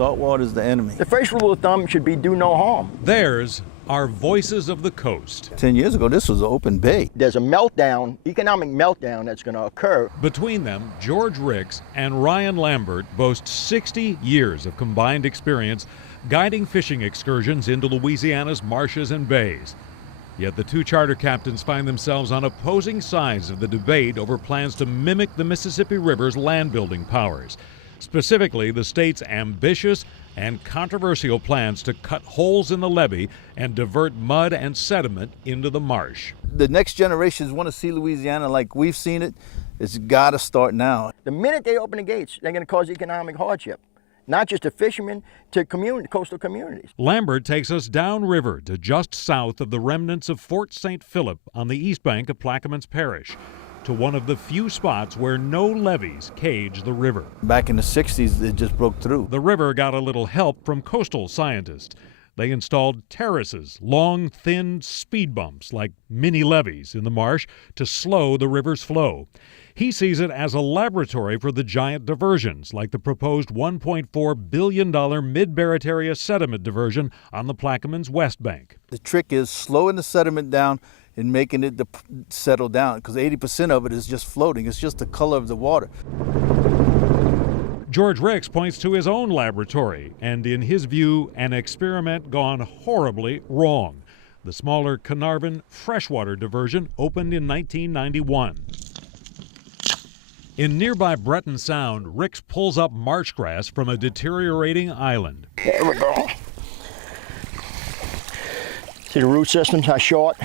Salt water is the enemy. The first rule of thumb should be do no harm. Theirs are voices of the coast. 10 years ago, this was an open bay. There's a meltdown, economic meltdown that's going to occur. Between them, George Ricks and Ryan Lambert boast 60 years of combined experience guiding fishing excursions into Louisiana's marshes and bays. Yet the two charter captains find themselves on opposing sides of the debate over plans to mimic the Mississippi River's land-building powers. Specifically, the state's ambitious and controversial plans to cut holes in the levee and divert mud and sediment into the marsh. The next generations want to see Louisiana like we've seen it. It's got to start now. The minute they open the gates, they're going to cause economic hardship, not just to fishermen, to coastal communities. Lambert takes us downriver to just south of the remnants of Fort St. Philip on the east bank of Plaquemines Parish, to one of the few spots where no levees cage the river. Back in the 60s, it just broke through. The river got a little help from coastal scientists. They installed terraces, long, thin speed bumps like mini levees in the marsh to slow the river's flow. He sees it as a laboratory for the giant diversions, like the proposed $1.4 billion mid-Barataria sediment diversion on the Plaquemines West Bank. The trick is slowing the sediment down and making it settle down, because 80% of it is just floating. It's just the color of the water. George Ricks points to his own laboratory, and in his view, an experiment gone horribly wrong. The smaller Carnarvon freshwater diversion opened in 1991. In nearby Breton Sound, Ricks pulls up marsh grass from a deteriorating island. There we go. See the root systems, how short?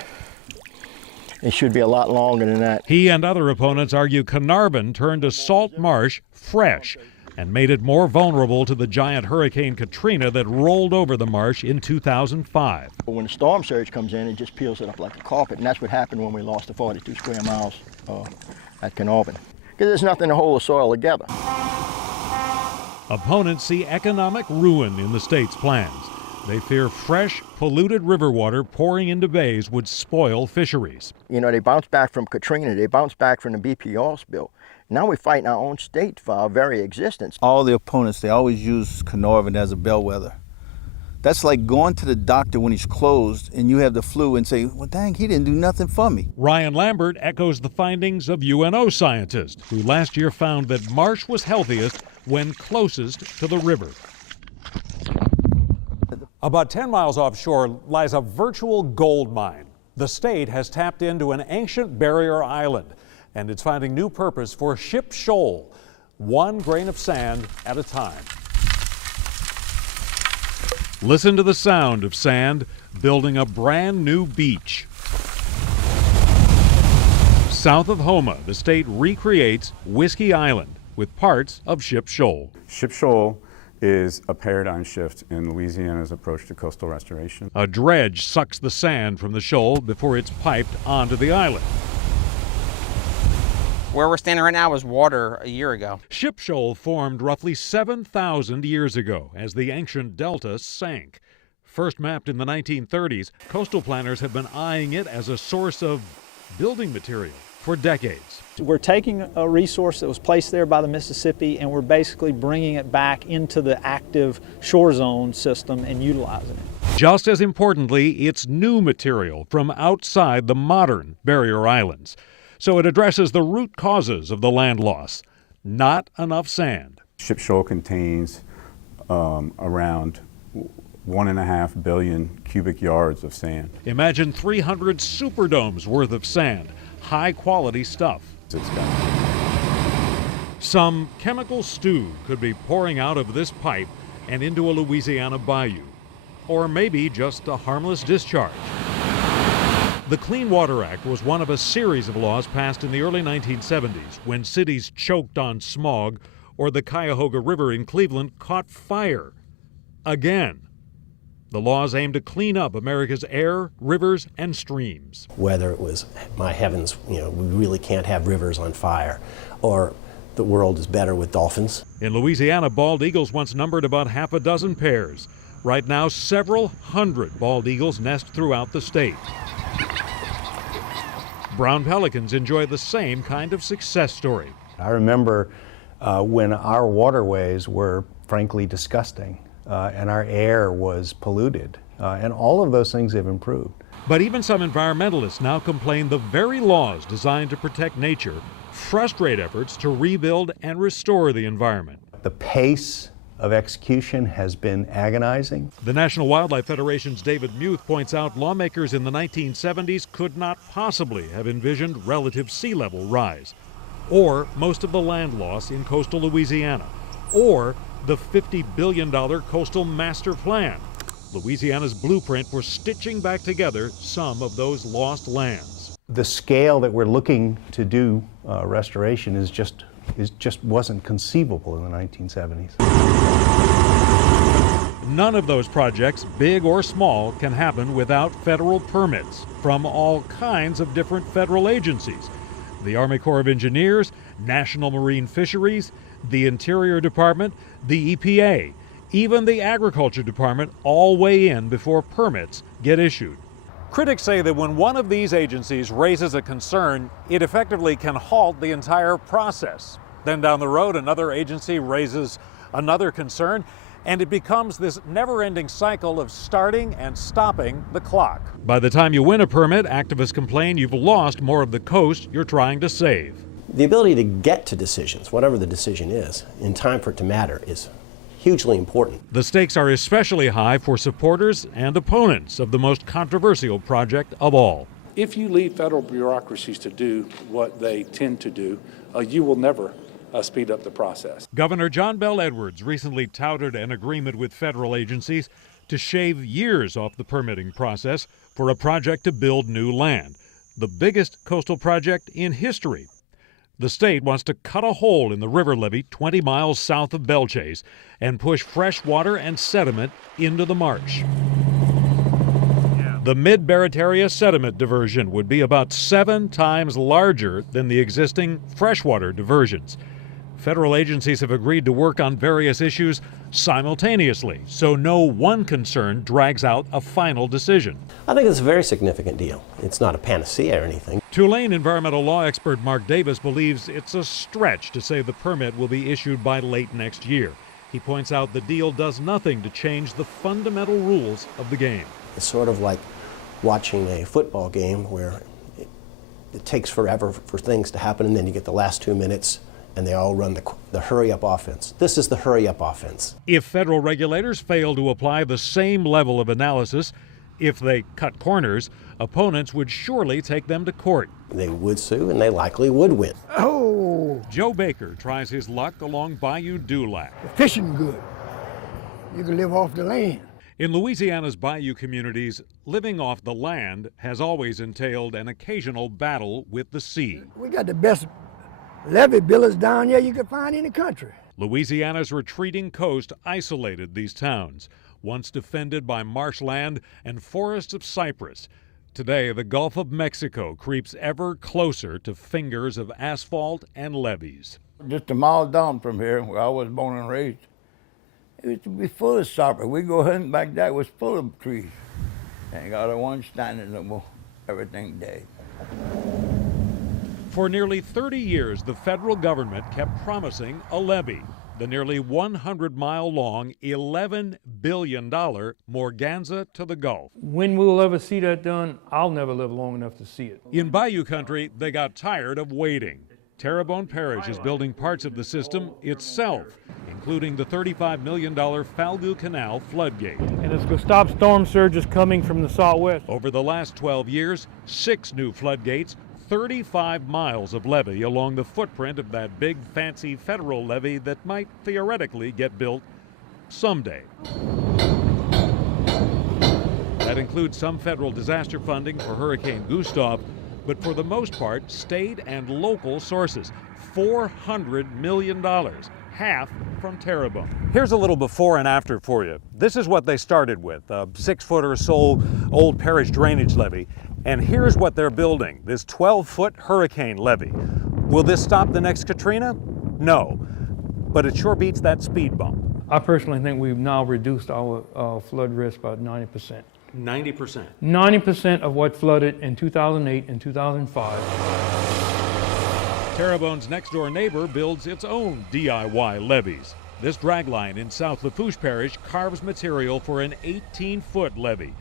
It should be a lot longer than that. He and other opponents argue Carnarvon turned a salt marsh fresh and made it more vulnerable to the giant Hurricane Katrina that rolled over the marsh in 2005. When the storm surge comes in, it just peels it up like a carpet, and that's what happened when we lost the 42 square miles at Carnarvon. Because there's nothing to hold the soil together. Opponents see economic ruin in the state's plans. They fear fresh, polluted river water pouring into bays would spoil fisheries. You know, they bounced back from Katrina, they bounced back from the BP oil spill. Now we're fighting our own state for our very existence. All the opponents, they always use Carnarvon as a bellwether. That's like going to the doctor when he's closed and you have the flu and say, well, dang, he didn't do nothing for me. Ryan Lambert echoes the findings of UNO scientists, who last year found that marsh was healthiest when closest to the river. About 10 miles offshore lies a virtual gold mine. The state has tapped into an ancient barrier island, and it's finding new purpose for Ship Shoal, one grain of sand at a time. Listen to the sound of sand building a brand new beach. South of Houma, the state recreates Whiskey Island with parts of Ship Shoal. Ship Shoal is a paradigm shift in Louisiana's approach to coastal restoration. A dredge sucks the sand from the shoal before it's piped onto the island. Where we're standing right now was water a year ago. Ship Shoal formed roughly 7,000 years ago as the ancient delta sank. First mapped in the 1930s, coastal planners have been eyeing it as a source of building material for decades. We're taking a resource that was placed there by the Mississippi and we're basically bringing it back into the active shore zone system and utilizing it. Just as importantly, it's new material from outside the modern barrier islands. So it addresses the root causes of the land loss. Not enough sand. Ship Shoal contains around 1.5 billion cubic yards of sand. Imagine 300 Superdomes worth of sand. High quality stuff. Some chemical stew could be pouring out of this pipe and into a Louisiana bayou. Or maybe just a harmless discharge. The Clean Water Act was one of a series of laws passed in the early 1970s when cities choked on smog or the Cuyahoga River in Cleveland caught fire. Again. The laws aim to clean up America's air, rivers, and streams. Whether it was, my heavens, we really can't have rivers on fire, or the world is better with dolphins. In Louisiana, bald eagles once numbered about half a dozen pairs. Right now, several hundred bald eagles nest throughout the state. Brown pelicans enjoy the same kind of success story. I remember when our waterways were frankly disgusting, and our air was polluted, and all of those things have improved. But even some environmentalists now complain the very laws designed to protect nature frustrate efforts to rebuild and restore the environment. The pace of execution has been agonizing. The National Wildlife Federation's David Muth points out lawmakers in the 1970s could not possibly have envisioned relative sea level rise, or most of the land loss in coastal Louisiana, or the $50 billion coastal master plan, Louisiana's blueprint for stitching back together some of those lost lands. The scale that we're looking to do restoration is just wasn't conceivable in the 1970s. None of those projects, big or small, can happen without federal permits from all kinds of different federal agencies. The Army Corps of Engineers, National Marine Fisheries, the Interior Department, the EPA, even the Agriculture Department all weigh in before permits get issued. Critics say that when one of these agencies raises a concern, it effectively can halt the entire process. Then down the road, another agency raises another concern, and it becomes this never-ending cycle of starting and stopping the clock. By the time you win a permit, activists complain you've lost more of the coast you're trying to save. The ability to get to decisions, whatever the decision is, in time for it to matter is hugely important. The stakes are especially high for supporters and opponents of the most controversial project of all. If you leave federal bureaucracies to do what they tend to do, you will never speed up the process. Governor John Bell Edwards recently touted an agreement with federal agencies to shave years off the permitting process for a project to build new land, the biggest coastal project in history. The state wants to cut a hole in the river levee 20 miles south of Belchase and push fresh water and sediment into the marsh. The Mid-Barataria sediment diversion would be about 7 times larger than the existing freshwater diversions. Federal agencies have agreed to work on various issues simultaneously, so no one concern drags out a final decision. I think it's a very significant deal. It's not a panacea or anything. Tulane environmental law expert Mark Davis believes it's a stretch to say the permit will be issued by late next year. He points out the deal does nothing to change the fundamental rules of the game. It's sort of like watching a football game where it takes forever for things to happen, and then you get the last 2 minutes and they all run the hurry-up offense. This is the hurry-up offense. If federal regulators fail to apply the same level of analysis, if they cut corners, opponents would surely take them to court. They would sue, and they likely would win. Oh! Joe Baker tries his luck along Bayou Dulac. The fishing good. You can live off the land. In Louisiana's bayou communities, living off the land has always entailed an occasional battle with the sea. We got the best levee builders down here you can find in the country. Louisiana's retreating coast isolated these towns, once defended by marshland and forests of cypress. Today, the Gulf of Mexico creeps ever closer to fingers of asphalt and levees. Just a mile down from here, where I was born and raised, it used to be full of cypress. We go hunting back there, it was full of trees. Ain't got a one standing no more. Everything dead. For nearly 30 years, the federal government kept promising a levee, the nearly 100-mile-long, $11 billion Morganza to the Gulf. When we'll ever see that done, I'll never live long enough to see it. In Bayou country, they got tired of waiting. Terrebonne Parish is building parts of the system itself, including the $35 million Falgoux Canal floodgate. And it's going to stop storm surges coming from the southwest. Over the last 12 years, 6 new floodgates, 35 miles of levee along the footprint of that big fancy federal levee that might theoretically get built someday. That includes some federal disaster funding for Hurricane Gustav, but for the most part, state and local sources. $400 million, half from Terrebonne. Here's a little before and after for you. This is what they started with, a 6-foot or so old parish drainage levee. And here's what they're building, this 12-foot hurricane levee. Will this stop the next Katrina? No, but it sure beats that speed bump. I personally think we've now reduced our flood risk by 90%. 90%? 90% of what flooded in 2008 and 2005. Terrebonne's next-door neighbor builds its own DIY levees. This dragline in South Lafourche Parish carves material for an 18-foot levee,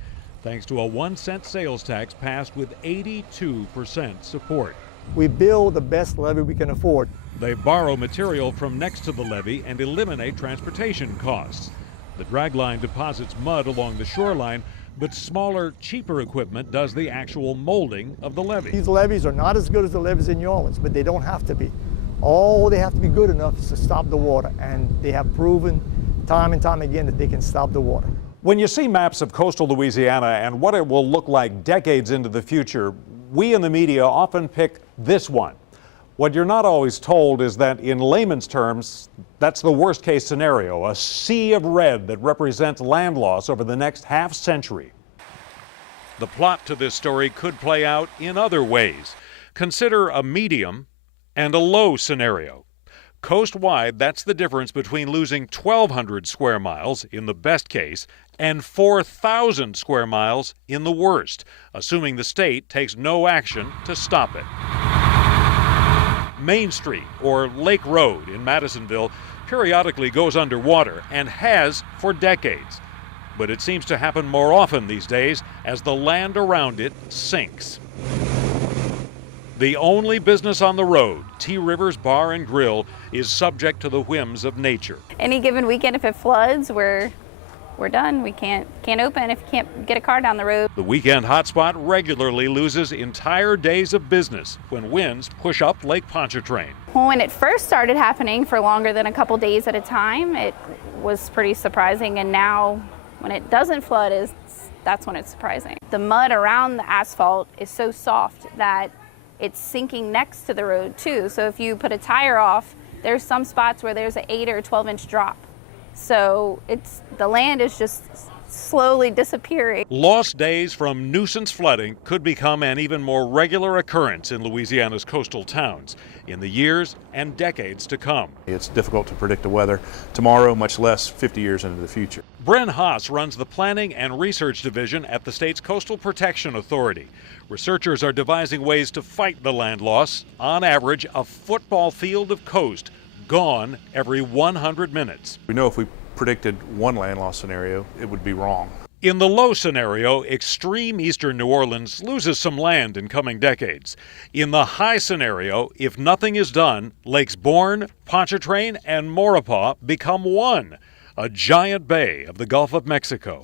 thanks to a 1-cent sales tax passed with 82% support. We build the best levee we can afford. They borrow material from next to the levee and eliminate transportation costs. The dragline deposits mud along the shoreline, but smaller, cheaper equipment does the actual molding of the levee. These levees are not as good as the levees in New Orleans, but they don't have to be. All they have to be good enough is to stop the water, and they have proven time and time again that they can stop the water. When you see maps of coastal Louisiana and what it will look like decades into the future, we in the media often pick this one. What you're not always told is that in layman's terms, that's the worst case scenario, a sea of red that represents land loss over the next half-century. The plot to this story could play out in other ways. Consider a medium and a low scenario. Coast-wide, that's the difference between losing 1,200 square miles in the best case and 4,000 square miles in the worst, assuming the state takes no action to stop it. Main Street, or Lake Road in Madisonville, periodically goes underwater and has for decades. But it seems to happen more often these days as the land around it sinks. The only business on the road, T Rivers Bar and Grill, is subject to the whims of nature. Any given weekend, if it floods, we're done. We can't open if you can't get a car down the road. The weekend hotspot regularly loses entire days of business when winds push up Lake Pontchartrain. Well, when it first started happening for longer than a couple days at a time, it was pretty surprising, and now when it doesn't flood, that's when it's surprising. The mud around the asphalt is so soft that it's sinking next to the road too. So if you put a tire off, there's some spots where there's an 8 or 12-inch drop. So the land is just slowly disappearing. Lost days from nuisance flooding could become an even more regular occurrence in Louisiana's coastal towns in the years and decades to come. It's difficult to predict the weather tomorrow, much less 50 years into the future. Bren Haas runs the Planning and Research Division at the state's Coastal Protection Authority. Researchers are devising ways to fight the land loss. On average, a football field of coast gone every 100 minutes. We know if we predicted one land loss scenario, it would be wrong. In the low scenario, extreme eastern New Orleans loses some land in coming decades. In the high scenario, if nothing is done, Lakes Bourne, Pontchartrain, and Maurepas become one, a giant bay of the Gulf of Mexico.